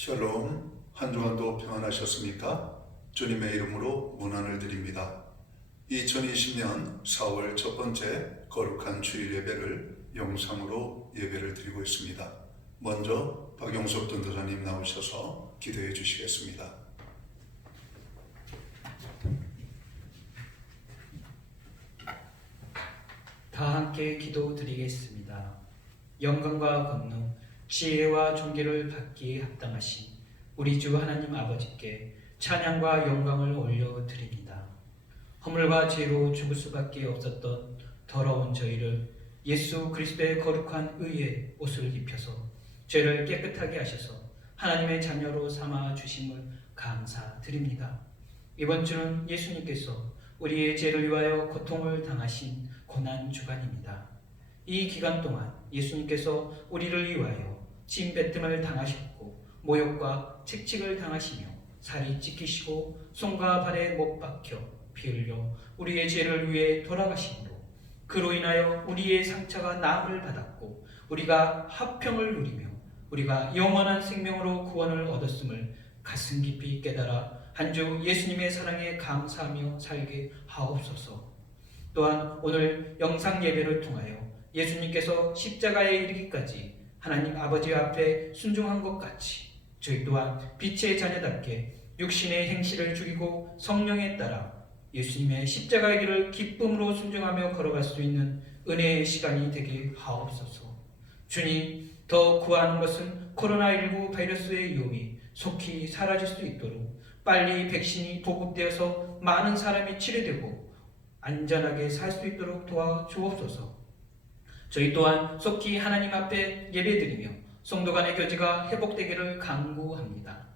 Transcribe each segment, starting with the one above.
샬롬, 한 주간도 평안하셨습니까? 주님의 이름으로 문안을 드립니다. 2020년 4월 첫 번째 거룩한 주일 예배를 영상으로 예배를 드리고 있습니다. 먼저 박용석 전도사님 나오셔서 기도해 주시겠습니다. 다 함께 기도드리겠습니다. 영광과 권능, 지혜와 존귀를 받기에 합당하신 우리 주 하나님 아버지께 찬양과 영광을 올려드립니다. 허물과 죄로 죽을 수밖에 없었던 더러운 저희를 예수 그리스도의 거룩한 의의 옷을 입혀서 죄를 깨끗하게 하셔서 하나님의 자녀로 삼아 주심을 감사드립니다. 이번 주는 예수님께서 우리의 죄를 위하여 고통을 당하신 고난 주간입니다. 이 기간 동안 예수님께서 우리를 위하여 침뱉음을 당하셨고 모욕과 채찍을 당하시며 살이 찢기시고 손과 발에 못 박혀 피 흘려 우리의 죄를 위해 돌아가심으로 그로 인하여 우리의 상처가 나음을 받았고 우리가 화평을 누리며 우리가 영원한 생명으로 구원을 얻었음을 가슴 깊이 깨달아 한 주 예수님의 사랑에 감사하며 살게 하옵소서. 또한 오늘 영상 예배를 통하여 예수님께서 십자가에 이르기까지 하나님 아버지 앞에 순종한 것 같이 저희 또한 빛의 자녀답게 육신의 행실을 죽이고 성령에 따라 예수님의 십자가의 길을 기쁨으로 순종하며 걸어갈 수 있는 은혜의 시간이 되게 하옵소서. 주님, 더 구하는 것은 코로나19 바이러스의 위험이 속히 사라질 수 있도록 빨리 백신이 보급되어서 많은 사람이 치료되고 안전하게 살 수 있도록 도와주옵소서. 저희 또한 속히 하나님 앞에 예배드리며 성도 간의 교제가 회복되기를 간구합니다.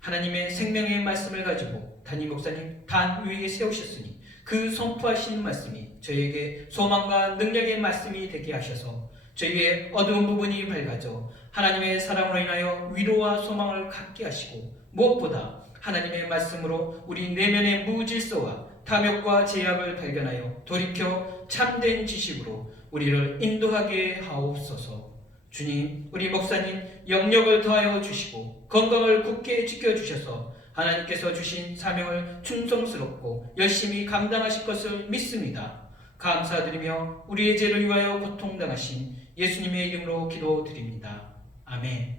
하나님의 생명의 말씀을 가지고 담임 목사님 단 위에 세우셨으니 그 선포하신 말씀이 저희에게 소망과 능력의 말씀이 되게 하셔서 저희의 어두운 부분이 밝아져 하나님의 사랑으로 인하여 위로와 소망을 갖게 하시고 무엇보다 하나님의 말씀으로 우리 내면의 무질서와 탐욕과 제약을 발견하여 돌이켜 참된 지식으로 우리를 인도하게 하옵소서. 주님, 우리 목사님 영력을 더하여 주시고 건강을 굳게 지켜주셔서 하나님께서 주신 사명을 충성스럽고 열심히 감당하실 것을 믿습니다. 감사드리며 우리의 죄를 위하여 고통당하신 예수님의 이름으로 기도드립니다. 아멘.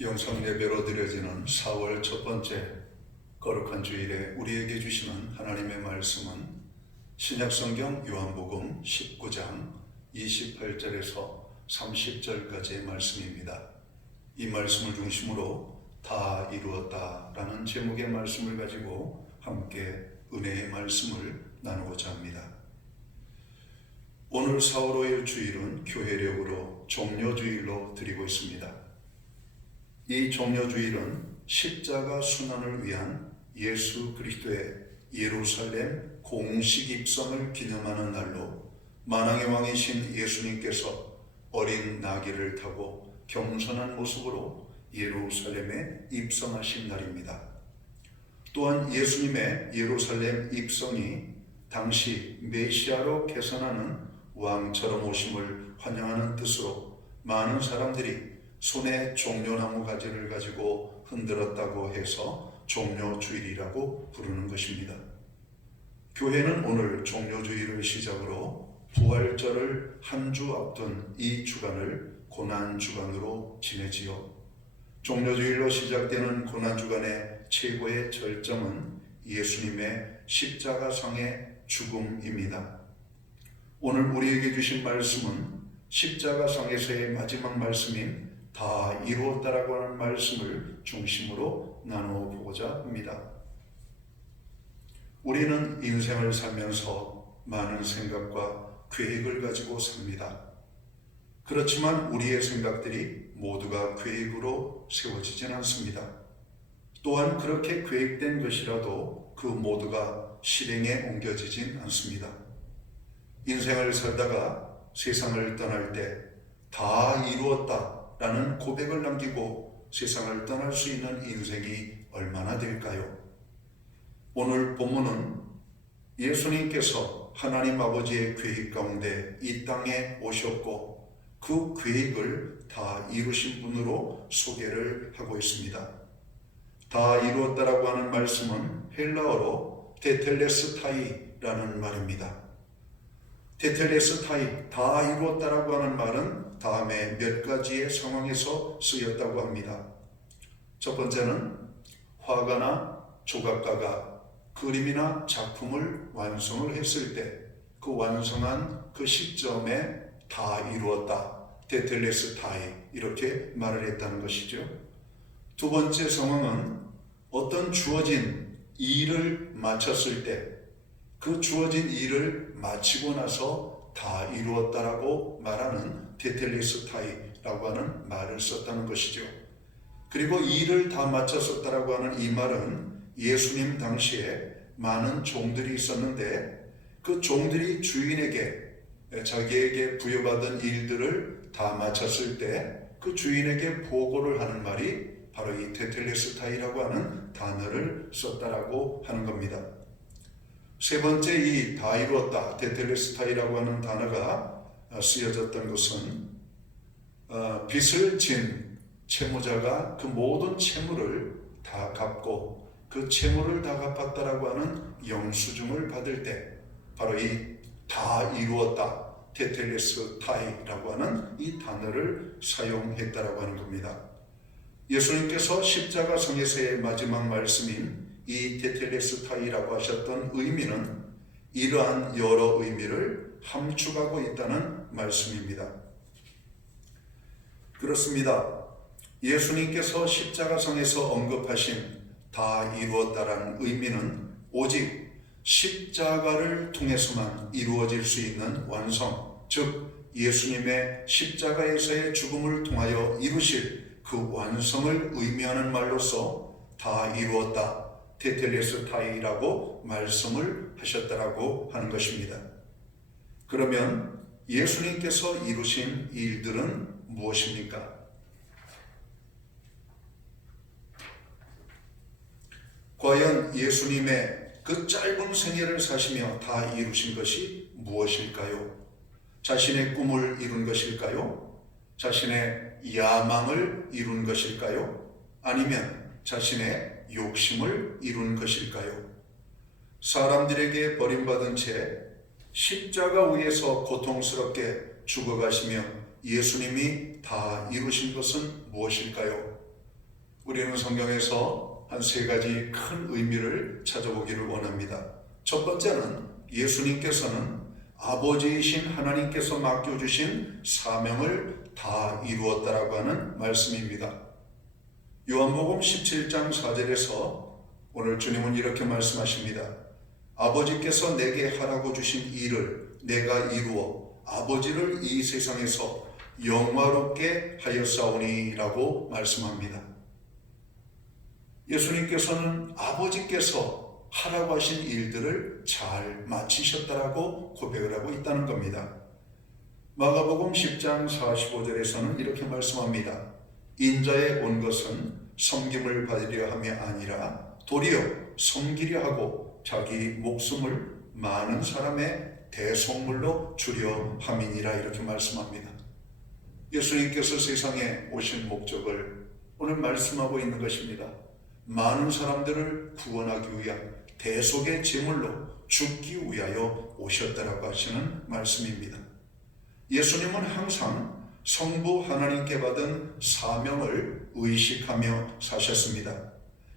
영상 예배로 드려지는 4월 첫 번째 거룩한 주일에 우리에게 주시는 하나님의 말씀은 신약성경 요한복음 19장 28절에서 30절까지의 말씀입니다. 이 말씀을 중심으로 다 이루었다라는 제목의 말씀을 가지고 함께 은혜의 말씀을 나누고자 합니다. 오늘 4월 5일 주일은 교회력으로 종려주일로 드리고 있습니다. 이 종려주일은 십자가 순환을 위한 예수 그리스도의 예루살렘 공식 입성을 기념하는 날로 만왕의 왕이신 예수님께서 어린 나귀를 타고 겸손한 모습으로 예루살렘에 입성하신 날입니다. 또한 예수님의 예루살렘 입성이 당시 메시아로 계산하는 왕처럼 오심을 환영하는 뜻으로 많은 사람들이 손에 종려나무 가지를 가지고 흔들었다고 해서 종려주일이라고 부르는 것입니다. 교회는 오늘 종려주일을 시작으로 부활절을 한 주 앞둔 이 주간을 고난주간으로 지내지요. 종려주일로 시작되는 고난주간의 최고의 절정은 예수님의 십자가상의 죽음입니다. 오늘 우리에게 주신 말씀은 십자가상에서의 마지막 말씀인 다 이루었다라고 하는 말씀을 중심으로 나눠보고자 합니다. 우리는 인생을 살면서 많은 생각과 계획을 가지고 삽니다. 그렇지만 우리의 생각들이 모두가 계획으로 세워지진 않습니다. 또한 그렇게 계획된 것이라도 그 모두가 실행에 옮겨지진 않습니다. 인생을 살다가 세상을 떠날 때 다 이루었다 라는 고백을 남기고 세상을 떠날 수 있는 인생이 얼마나 될까요? 오늘 본문은 예수님께서 하나님 아버지의 계획 가운데 이 땅에 오셨고 그 계획을 다 이루신 분으로 소개를 하고 있습니다. 다 이루었다라고 하는 말씀은 헬라어로 테텔레스타이라는 말입니다. 테텔레스타이, 다 이루었다라고 하는 말은 다음에 몇 가지의 상황에서 쓰였다고 합니다. 첫 번째는 화가나 조각가가 그림이나 작품을 완성을 했을 때 그 완성한 그 시점에 다 이루었다, 테텔레스타이 이렇게 말을 했다는 것이죠. 두 번째 상황은 어떤 주어진 일을 마쳤을 때 그 주어진 일을 마치고 나서 다 이루었다라고 말하는 테텔레스타이라고 하는 말을 썼다는 것이죠. 그리고 일을 다 마쳤었다라고 하는 이 말은 예수님 당시에 많은 종들이 있었는데 그 종들이 주인에게 자기에게 부여받은 일들을 다 마쳤을 때 그 주인에게 보고를 하는 말이 바로 이 테텔레스타이라고 하는 단어를 썼다라고 하는 겁니다. 세 번째, 이 다 이루었다, 테텔레스타이라고 하는 단어가 쓰여졌던 것은 빚을 진 채무자가 그 모든 채무를 다 갚고 그 채무를 다 갚았다라고 하는 영수증을 받을 때 바로 이 다 이루었다, 테텔레스타이라고 하는 이 단어를 사용했다라고 하는 겁니다. 예수님께서 십자가성에서의 마지막 말씀인 이 테텔레스타이라고 하셨던 의미는 이러한 여러 의미를 함축하고 있다는 말씀입니다. 그렇습니다. 예수님께서 십자가성에서 언급하신 다 이루었다라는 의미는 오직 십자가를 통해서만 이루어질 수 있는 완성, 즉 예수님의 십자가에서의 죽음을 통하여 이루실 그 완성을 의미하는 말로서 다 이루었다, 테텔레스타이라고 말씀을 하셨다라고 하는 것입니다. 그러면 예수님께서 이루신 일들은 무엇입니까? 과연 예수님의 그 짧은 생애를 사시며 다 이루신 것이 무엇일까요? 자신의 꿈을 이룬 것일까요? 자신의 야망을 이룬 것일까요? 아니면 자신의 욕심을 이룬 것일까요? 사람들에게 버림받은 채 십자가 위에서 고통스럽게 죽어가시며 예수님이 다 이루신 것은 무엇일까요? 우리는 성경에서 한 세 가지 큰 의미를 찾아보기를 원합니다. 첫 번째는 예수님께서는 아버지이신 하나님께서 맡겨주신 사명을 다 이루었다라고 하는 말씀입니다. 요한복음 17장 4절에서 오늘 주님은 이렇게 말씀하십니다. 아버지께서 내게 하라고 주신 일을 내가 이루어 아버지를 이 세상에서 영화롭게 하였사오니라고 말씀합니다. 예수님께서는 아버지께서 하라고 하신 일들을 잘 마치셨다라고 고백을 하고 있다는 겁니다. 마가복음 10장 45절에서는 이렇게 말씀합니다. 인자에 온 것은 섬김을 받으려 함이 아니라 도리어 섬기려 하고 자기 목숨을 많은 사람의 대속물로 주려 함이니라 이렇게 말씀합니다. 예수님께서 세상에 오신 목적을 오늘 말씀하고 있는 것입니다. 많은 사람들을 구원하기 위한 대속의 제물로 죽기 위하여 오셨다라고 하시는 말씀입니다. 예수님은 항상 성부 하나님께 받은 사명을 의식하며 사셨습니다.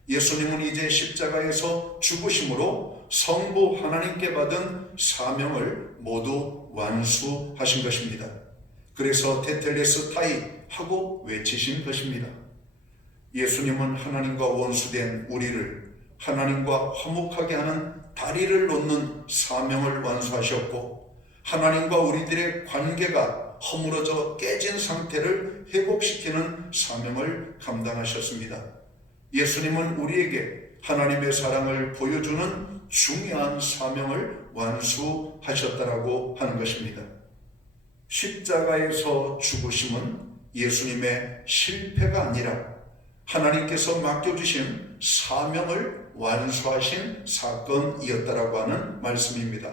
예수님은 이제 십자가에서 죽으심으로 성부 하나님께 받은 사명을 모두 완수하신 것입니다. 그래서 테텔레스타이 하고 외치신 것입니다. 예수님은 하나님과 원수된 우리를 하나님과 화목하게 하는 다리를 놓는 사명을 완수하셨고 하나님과 우리들의 관계가 허물어져 깨진 상태를 회복시키는 사명을 감당하셨습니다. 예수님은 우리에게 하나님의 사랑을 보여주는 중요한 사명을 완수하셨다라고 하는 것입니다. 십자가에서 죽으심은 예수님의 실패가 아니라 하나님께서 맡겨주신 사명을 완수하신 사건이었다라고 하는 말씀입니다.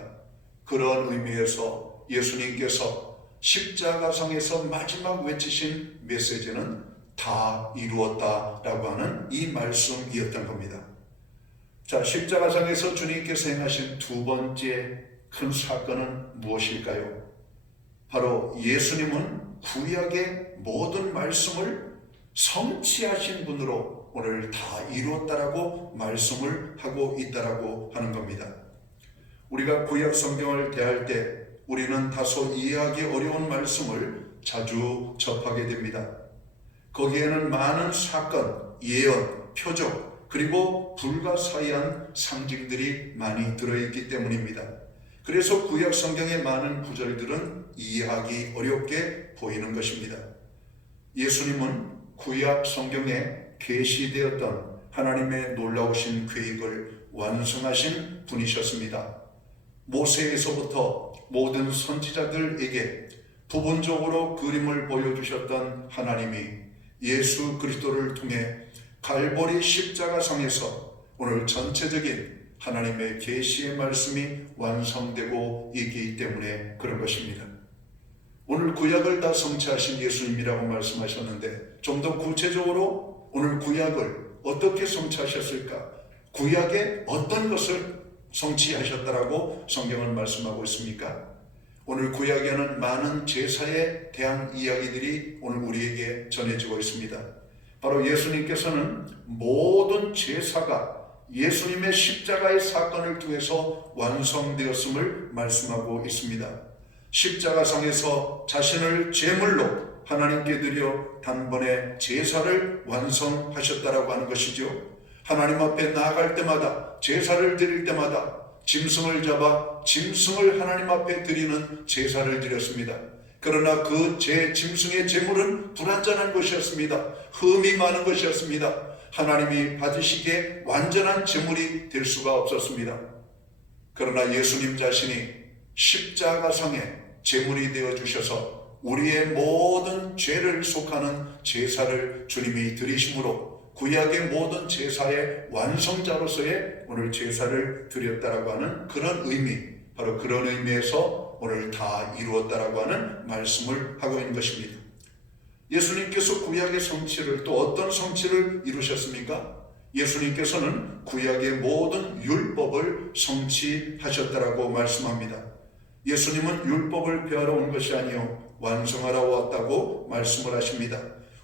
그런 의미에서 예수님께서 십자가상에서 마지막 외치신 메시지는 다 이루었다라고 하는 이 말씀이었던 겁니다. 자, 십자가상에서 주님께서 행하신 두 번째 큰 사건은 무엇일까요? 바로 예수님은 구약의 모든 말씀을 성취하신 분으로 오늘 다 이루었다라고 말씀을 하고 있다라고 하는 겁니다. 우리가 구약 성경을 대할 때 우리는 다소 이해하기 어려운 말씀을 자주 접하게 됩니다. 거기에는 많은 사건, 예언, 표적, 그리고 불가사의한 상징들이 많이 들어있기 때문입니다. 그래서 구약 성경의 많은 구절들은 이해하기 어렵게 보이는 것입니다. 예수님은 구약 성경에 계시되었던 하나님의 놀라우신 계획을 완성하신 분이셨습니다. 모세에서부터 모든 선지자들에게 부분적으로 그림을 보여주셨던 하나님이 예수 그리스도를 통해 갈보리 십자가상에서 오늘 전체적인 하나님의 계시의 말씀이 완성되고 있기 때문에 그런 것입니다. 오늘 구약을 다 성취하신 예수님이라고 말씀하셨는데 좀 더 구체적으로 오늘 구약을 어떻게 성취하셨을까? 구약에 어떤 것을 성취하셨다라고 성경은 말씀하고 있습니까? 오늘 구약에는 많은 제사에 대한 이야기들이 오늘 우리에게 전해지고 있습니다. 바로 예수님께서는 모든 제사가 예수님의 십자가의 사건을 통해서 완성되었음을 말씀하고 있습니다. 십자가상에서 자신을 제물로 하나님께 드려 단번에 제사를 완성하셨다라고 하는 것이죠. 하나님 앞에 나아갈 때마다, 제사를 드릴 때마다 짐승을 잡아 짐승을 하나님 앞에 드리는 제사를 드렸습니다. 그러나 그 짐승의 제물은 불완전한 것이었습니다. 흠이 많은 것이었습니다. 하나님이 받으시기에 완전한 제물이 될 수가 없었습니다. 그러나 예수님 자신이 십자가상에 제물이 되어 주셔서 우리의 모든 죄를 속하는 제사를 주님이 드리심으로 구약의 모든 제사의 완성자로서의 오늘 제사를 드렸다라고 하는 그런 의미, 바로 그런 의미에서 오늘 다 이루었다라고 하는 말씀을 하고 있는 것입니다. 예수님께서 구약의 성취를 또 어떤 성취를 이루셨습니까? 예수님께서는 구약의 모든 율법을 성취하셨다라고 말씀합니다. 예수님은 율법을 폐하러 온 것이 아니요 완성하러 왔다고 말씀을 하십니다.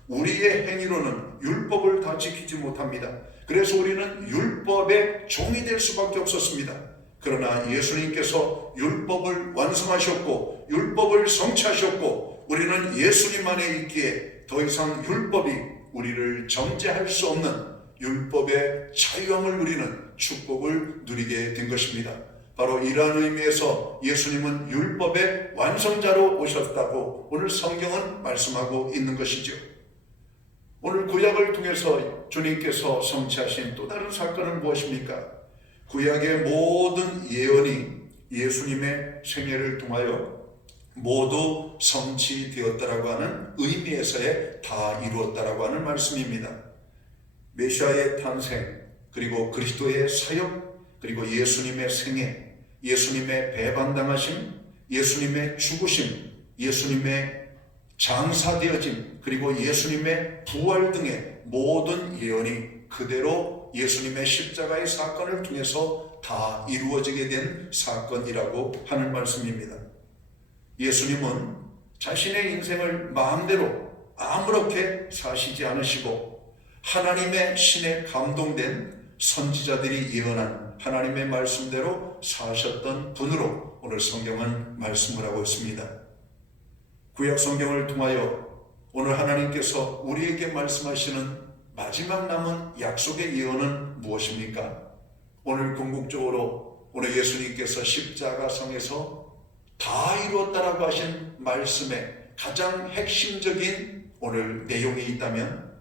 우리의 행위로는 율법을 다 지키지 못합니다. 그래서 우리는 율법의 종이 될 수밖에 없었습니다. 그러나 예수님께서 율법을 완성하셨고 율법을 성취하셨고 우리는 예수님 안에 있기에 더 이상 율법이 우리를 정죄할 수 없는 율법의 자유함을 누리는 축복을 누리게 된 것입니다. 바로 이러한 의미에서 예수님은 율법의 완성자로 오셨다고 오늘 성경은 말씀하고 있는 것이죠. 오늘 구약을 통해서 주님께서 성취하신 또 다른 사건은 무엇입니까? 구약의 모든 예언이 예수님의 생애를 통하여 모두 성취되었다라고 하는 의미에서의 다 이루었다라고 하는 말씀입니다. 메시아의 탄생, 그리고 그리스도의 사역, 그리고 예수님의 생애, 예수님의 배반당하심, 예수님의 죽으심, 예수님의 장사되어짐, 그리고 예수님의 부활 등의 모든 예언이 그대로 예수님의 십자가의 사건을 통해서 다 이루어지게 된 사건이라고 하는 말씀입니다. 예수님은 자신의 인생을 마음대로 아무렇게 사시지 않으시고 하나님의 신에 감동된 선지자들이 예언한 하나님의 말씀대로 사셨던 분으로 오늘 성경은 말씀을 하고 있습니다. 구약 성경을 통하여 오늘 하나님께서 우리에게 말씀하시는 마지막 남은 약속의 예언은 무엇입니까? 오늘 궁극적으로 오늘 예수님께서 십자가상에서 다 이루었다라고 하신 말씀의 가장 핵심적인 오늘 내용이 있다면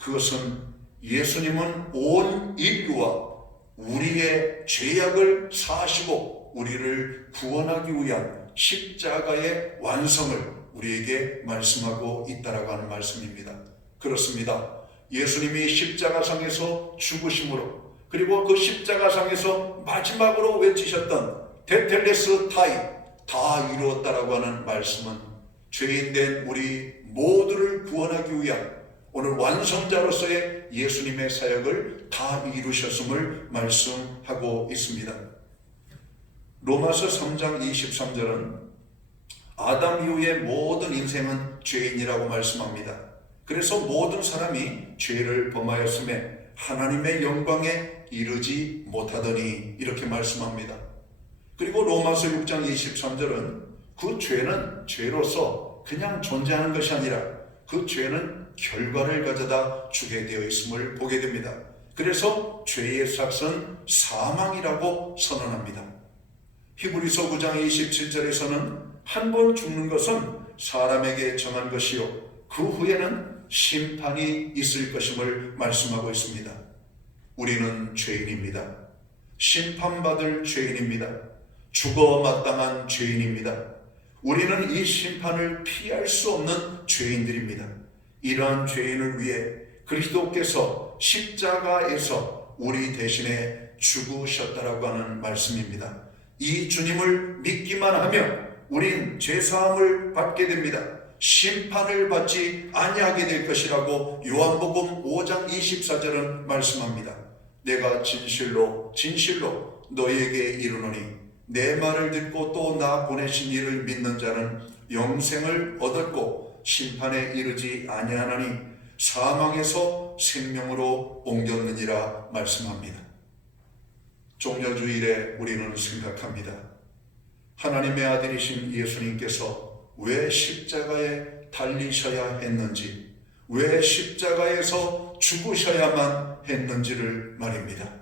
그것은 예수님은 온 인류와 우리의 죄악을 사하시고 우리를 구원하기 위한 십자가의 완성을 우리에게 말씀하고 있다라고 하는 말씀입니다. 그렇습니다. 예수님이 십자가상에서 죽으심으로 그리고 그 십자가상에서 마지막으로 외치셨던 테텔레스 타이, 다 이루었다라고 하는 말씀은 죄인된 우리 모두를 구원하기 위한 오늘 완성자로서의 예수님의 사역을 다 이루셨음을 말씀하고 있습니다. 로마서 3장 23절은 아담 이후의 모든 인생은 죄인이라고 말씀합니다. 그래서 모든 사람이 죄를 범하였음에 하나님의 영광에 이르지 못하더니 이렇게 말씀합니다. 그리고 로마서 6장 23절은 그 죄는 죄로서 그냥 존재하는 것이 아니라 그 죄는 결과를 가져다 주게 되어 있음을 보게 됩니다. 그래서 죄의 삭은 사망이라고 선언합니다. 히브리서 9장 27절에서는 한 번 죽는 것은 사람에게 정한 것이요 그 후에는 심판이 있을 것임을 말씀하고 있습니다. 우리는 죄인입니다. 심판받을 죄인입니다. 죽어 마땅한 죄인입니다. 우리는 이 심판을 피할 수 없는 죄인들입니다. 이러한 죄인을 위해 그리스도께서 십자가에서 우리 대신에 죽으셨다라고 하는 말씀입니다. 이 주님을 믿기만 하면 우린 죄사함을 받게 됩니다. 심판을 받지 아니하게 될 것이라고 요한복음 5장 24절은 말씀합니다. 내가 진실로 진실로 너희에게 이르노니 내 말을 듣고 또 나 보내신 이를 믿는 자는 영생을 얻었고 심판에 이르지 아니하나니 사망에서 생명으로 옮겼느니라 말씀합니다. 종려주일에 우리는 생각합니다. 하나님의 아들이신 예수님께서 왜 십자가에 달리셔야 했는지, 왜 십자가에서 죽으셔야만 했는지를 말입니다.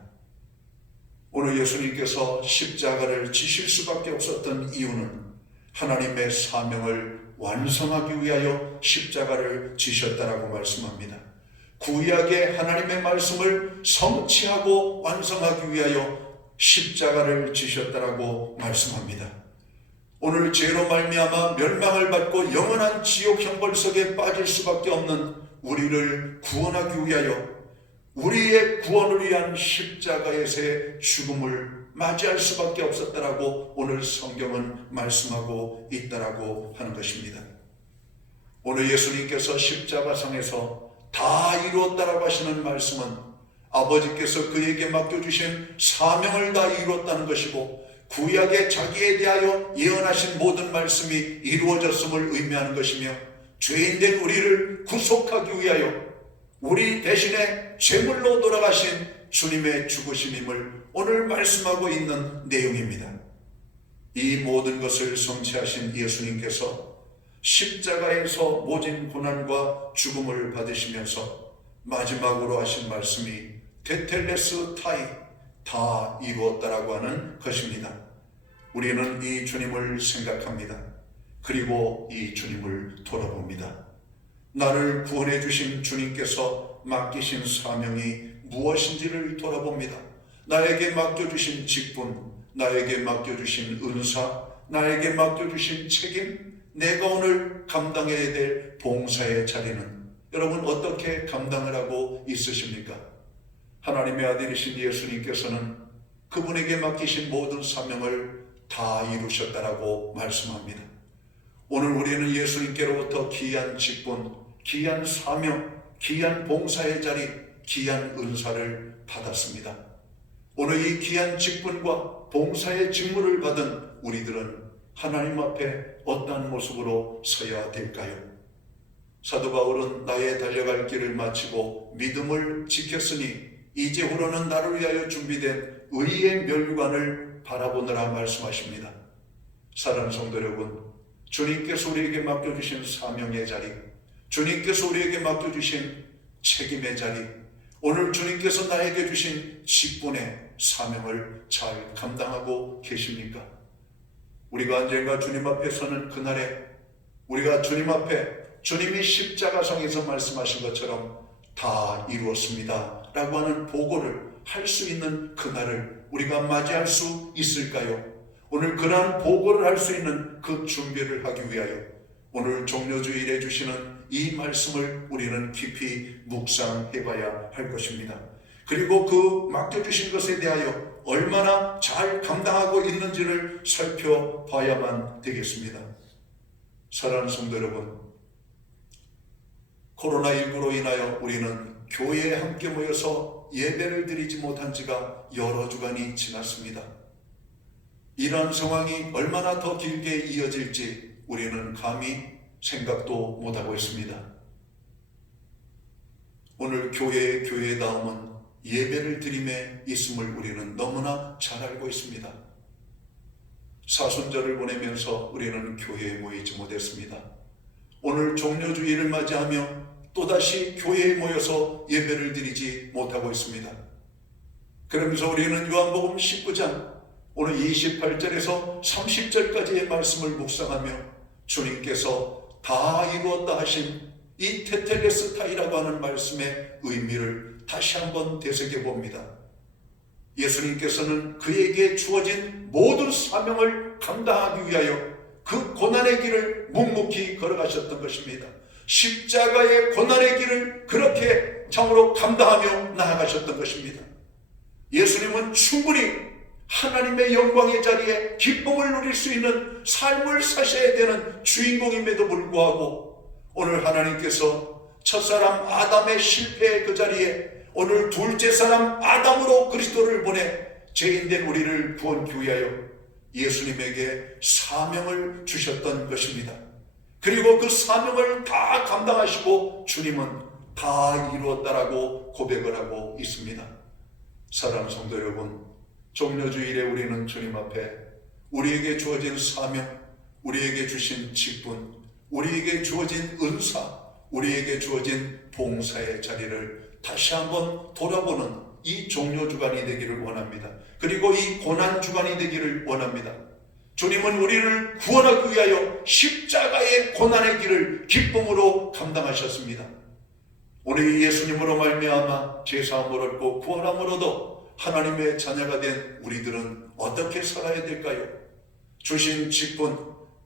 오늘 예수님께서 십자가를 지실 수밖에 없었던 이유는 하나님의 사명을 완성하기 위하여 십자가를 지셨다라고 말씀합니다. 구약의 하나님의 말씀을 성취하고 완성하기 위하여 십자가를 지셨다라고 말씀합니다. 오늘 죄로 말미암아 멸망을 받고 영원한 지옥 형벌 속에 빠질 수밖에 없는 우리를 구원하기 위하여 우리의 구원을 위한 십자가에서의 죽음을 맞이할 수밖에 없었다라고 오늘 성경은 말씀하고 있다라고 하는 것입니다. 오늘 예수님께서 십자가상에서 다 이루었다라고 하시는 말씀은 아버지께서 그에게 맡겨주신 사명을 다 이루었다는 것이고 구약의 자기에 대하여 예언하신 모든 말씀이 이루어졌음을 의미하는 것이며 죄인된 우리를 구속하기 위하여 우리 대신에 제물로 돌아가신 주님의 죽으심임을 오늘 말씀하고 있는 내용입니다. 이 모든 것을 성취하신 예수님께서 십자가에서 모진 고난과 죽음을 받으시면서 마지막으로 하신 말씀이 테텔레스 타이, 다 이루었다라고 하는 것입니다. 우리는 이 주님을 생각합니다. 그리고 이 주님을 돌아봅니다. 나를 구원해 주신 주님께서 맡기신 사명이 무엇인지를 돌아봅니다. 나에게 맡겨주신 직분, 나에게 맡겨주신 은사, 나에게 맡겨주신 책임, 내가 오늘 감당해야 될 봉사의 자리는 여러분 어떻게 감당을 하고 있으십니까? 하나님의 아들이신 예수님께서는 그분에게 맡기신 모든 사명을 다 이루셨다라고 말씀합니다. 오늘 우리는 예수님께로부터 귀한 직분, 귀한 사명, 귀한 봉사의 자리, 귀한 은사를 받았습니다. 오늘 이 귀한 직분과 봉사의 직무를 받은 우리들은 하나님 앞에 어떠한 모습으로 서야 될까요? 사도 바울은 나의 달려갈 길을 마치고 믿음을 지켰으니 이제후로는 나를 위하여 준비된 의의 멸관을 바라보느라 말씀하십니다. 사랑하는 성도 여러분, 주님께서 우리에게 맡겨주신 사명의 자리, 주님께서 우리에게 맡겨주신 책임의 자리, 오늘 주님께서 나에게 주신 직분의 사명을 잘 감당하고 계십니까? 우리가 언젠가 주님 앞에 서는 그날에 우리가 주님 앞에 주님이 십자가상에서 말씀하신 것처럼 다 이루었습니다 라고 하는 보고를 할 수 있는 그날을 우리가 맞이할 수 있을까요? 오늘 그러한 보고를 할 수 있는 그 준비를 하기 위하여 오늘 종려주일에 주시는 이 말씀을 우리는 깊이 묵상해 봐야 할 것입니다. 그리고 그 맡겨주신 것에 대하여 얼마나 잘 감당하고 있는지를 살펴봐야만 되겠습니다. 사랑하는 성도 여러분, 코로나19로 인하여 우리는 교회에 함께 모여서 예배를 드리지 못한 지가 여러 주간이 지났습니다. 이러한 상황이 얼마나 더 길게 이어질지 우리는 감히 생각도 못하고 있습니다. 오늘 교회의 교회다움은 예배를 드림에 있음을 우리는 너무나 잘 알고 있습니다. 사순절을 보내면서 우리는 교회에 모이지 못했습니다. 오늘 종료주일을 맞이하며 또다시 교회에 모여서 예배를 드리지 못하고 있습니다. 그러면서 우리는 요한복음 19장 오늘 28절에서 30절까지의 말씀을 묵상하며 주님께서 다 이루었다 하신 이 테텔레스타이라고 하는 말씀의 의미를 다시 한번 되새겨 봅니다. 예수님께서는 그에게 주어진 모든 사명을 감당하기 위하여 그 고난의 길을 묵묵히 걸어가셨던 것입니다. 십자가의 고난의 길을 그렇게 참으로 감당하며 나아가셨던 것입니다. 예수님은 충분히 하나님의 영광의 자리에 기쁨을 누릴 수 있는 삶을 사셔야 되는 주인공임에도 불구하고 오늘 하나님께서 첫사람 아담의 실패의 그 자리에 오늘 둘째 사람 아담으로 그리스도를 보내 죄인된 우리를 구원하기 위하여 예수님에게 사명을 주셨던 것입니다. 그리고 그 사명을 다 감당하시고 주님은 다 이루었다라고 고백을 하고 있습니다. 사랑하는 성도 여러분, 종료주일에 우리는 주님 앞에 우리에게 주어진 사명, 우리에게 주신 직분, 우리에게 주어진 은사, 우리에게 주어진 봉사의 자리를 다시 한번 돌아보는 이 종료주간이 되기를 원합니다. 그리고 이 고난주간이 되기를 원합니다. 주님은 우리를 구원하기 위하여 십자가의 고난의 길을 기쁨으로 감당하셨습니다. 오늘 예수님으로 말미암아 죄사함을 얻고 구원함을 얻어 하나님의 자녀가 된 우리들은 어떻게 살아야 될까요? 주신 직분,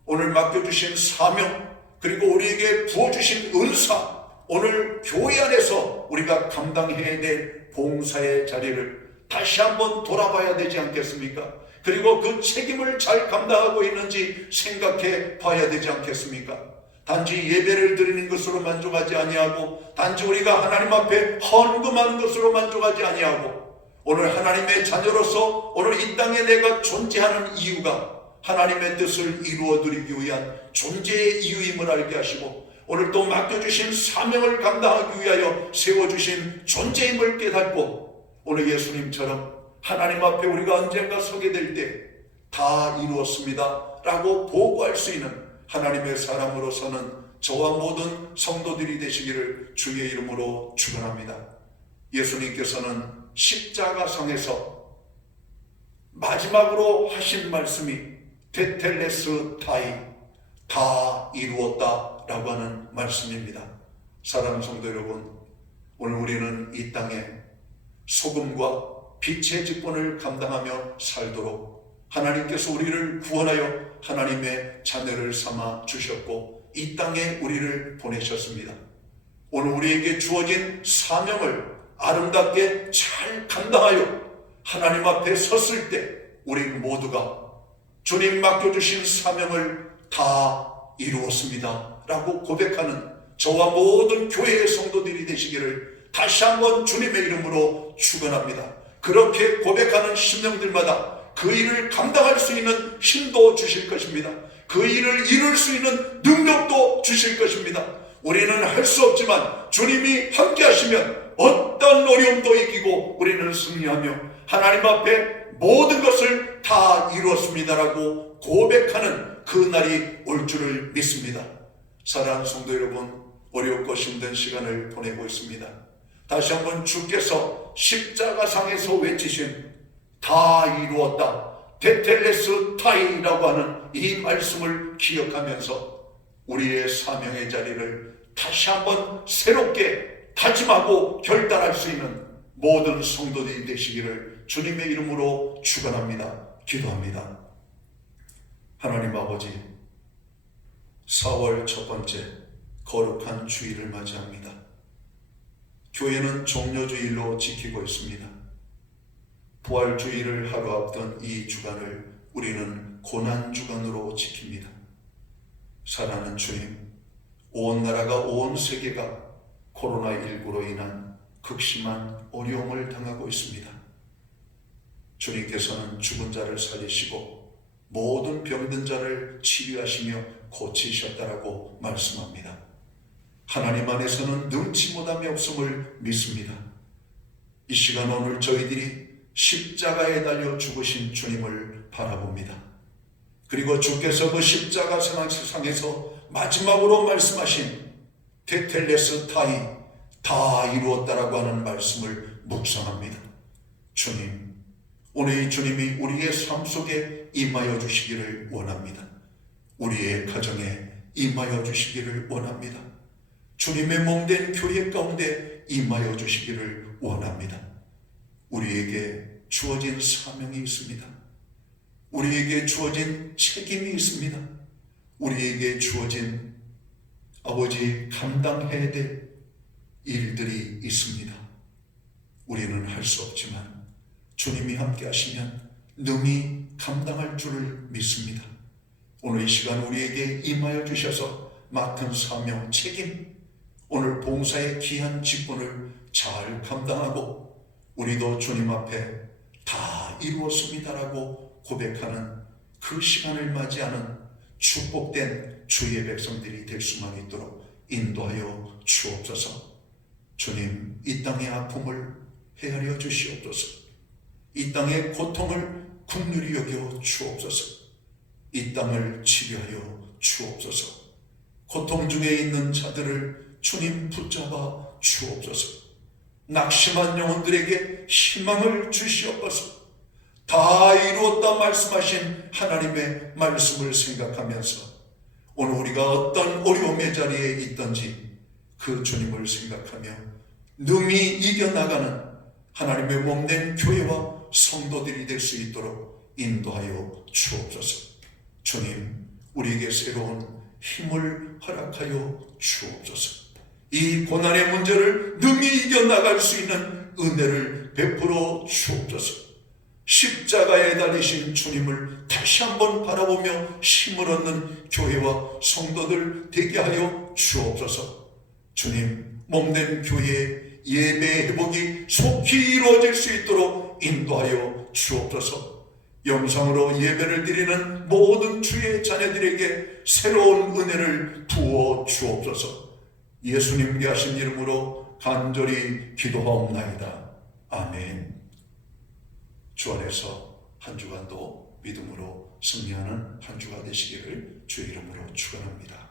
오늘 맡겨주신 사명, 그리고 우리에게 부어주신 은사, 오늘 교회 안에서 우리가 감당해야 될 봉사의 자리를 다시 한번 돌아봐야 되지 않겠습니까? 그리고 그 책임을 잘 감당하고 있는지 생각해 봐야 되지 않겠습니까? 단지 예배를 드리는 것으로 만족하지 아니하고 단지 우리가 하나님 앞에 헌금하는 것으로 만족하지 아니하고 오늘 하나님의 자녀로서 오늘 이 땅에 내가 존재하는 이유가 하나님의 뜻을 이루어드리기 위한 존재의 이유임을 알게 하시고 오늘 또 맡겨주신 사명을 감당하기 위하여 세워주신 존재임을 깨닫고 오늘 예수님처럼 하나님 앞에 우리가 언젠가 서게 될 때 다 이루었습니다 라고 보고할 수 있는 하나님의 사람으로서는 저와 모든 성도들이 되시기를 주의 이름으로 축원합니다. 예수님께서는 십자가상에서 마지막으로 하신 말씀이 테텔레스타이, 다 이루었다 라고 하는 말씀입니다. 사랑하는 성도 여러분, 오늘 우리는 이 땅에 소금과 빛의 직분을 감당하며 살도록 하나님께서 우리를 구원하여 하나님의 자녀를 삼아 주셨고 이 땅에 우리를 보내셨습니다. 오늘 우리에게 주어진 사명을 아름답게 잘 감당하여 하나님 앞에 섰을 때 우리 모두가 주님 맡겨주신 사명을 다 이루었습니다 라고 고백하는 저와 모든 교회의 성도들이 되시기를 다시 한번 주님의 이름으로 축원합니다. 그렇게 고백하는 심령들마다 그 일을 감당할 수 있는 힘도 주실 것입니다. 그 일을 이룰 수 있는 능력도 주실 것입니다. 우리는 할 수 없지만 주님이 함께 하시면 어떤 어려움도 이기고 우리는 승리하며 하나님 앞에 모든 것을 다 이루었습니다라고 고백하는 그 날이 올 줄을 믿습니다. 사랑하는 성도 여러분, 어렵고 힘든 시간을 보내고 있습니다. 다시 한번 주께서 십자가상에서 외치신 다 이루었다, 테텔레스타이라고 하는 이 말씀을 기억하면서 우리의 사명의 자리를 다시 한번 새롭게 다짐하고 결단할 수 있는 모든 성도들이 되시기를 주님의 이름으로 축원합니다. 기도합니다. 하나님 아버지, 4월 첫 번째 거룩한 주일을 맞이합니다. 교회는 종료주일로 지키고 있습니다. 부활주의를 하루 앞둔 이 주간을 우리는 고난주간으로 지킵니다. 사랑하는 주님, 온 나라가, 온 세계가 코로나19로 인한 극심한 어려움을 당하고 있습니다. 주님께서는 죽은 자를 살리시고 모든 병든 자를 치료하시며 고치셨다라고 말씀합니다. 하나님 안에서는 능치 못함이 없음을 믿습니다. 이 시간 오늘 저희들이 십자가에 달려 죽으신 주님을 바라봅니다. 그리고 주께서 그 십자가 세상에서 마지막으로 말씀하신 테텔레스 타이, 다 이루었다라고 하는 말씀을 묵상합니다. 주님, 오늘 이 주님이 우리의 삶 속에 임하여 주시기를 원합니다. 우리의 가정에 임하여 주시기를 원합니다. 주님의 몸된 교회 가운데 임하여 주시기를 원합니다. 우리에게 주어진 사명이 있습니다. 우리에게 주어진 책임이 있습니다. 우리에게 주어진 아버지 감당해야 될 일들이 있습니다. 우리는 할 수 없지만 주님이 함께 하시면 능히 감당할 줄을 믿습니다. 오늘 이 시간 우리에게 임하여 주셔서 맡은 사명, 책임, 오늘 봉사의 귀한 직분을 잘 감당하고 우리도 주님 앞에 다 이루었습니다라고 고백하는 그 시간을 맞이하는 축복된 주의 백성들이 될 수만 있도록 인도하여 주옵소서. 주님, 이 땅의 아픔을 헤아려 주시옵소서. 이 땅의 고통을 긍휼히 여겨 주옵소서. 이 땅을 치료하여 주옵소서. 고통 중에 있는 자들을 주님 붙잡아 주옵소서. 낙심한 영혼들에게 희망을 주시옵소서. 다 이루었다 말씀하신 하나님의 말씀을 생각하면서 오늘 우리가 어떤 어려움의 자리에 있든지 그 주님을 생각하며 능히 이겨나가는 하나님의 몸된 교회와 성도들이 될 수 있도록 인도하여 주옵소서. 주님, 우리에게 새로운 힘을 허락하여 주옵소서. 이 고난의 문제를 능히 이겨나갈 수 있는 은혜를 베풀어 주옵소서. 십자가에 달리신 주님을 다시 한번 바라보며 힘을 얻는 교회와 성도들 되게 하여 주옵소서. 주님, 몸된 교회의 예배 회복이 속히 이루어질 수 있도록 인도하여 주옵소서. 영상으로 예배를 드리는 모든 주의 자녀들에게 새로운 은혜를 부어 주옵소서. 예수님께 하신 이름으로 간절히 기도하옵나이다. 아멘. 주 안에서 한 주간도 믿음으로 승리하는 한 주가 되시기를 주의 이름으로 축원합니다.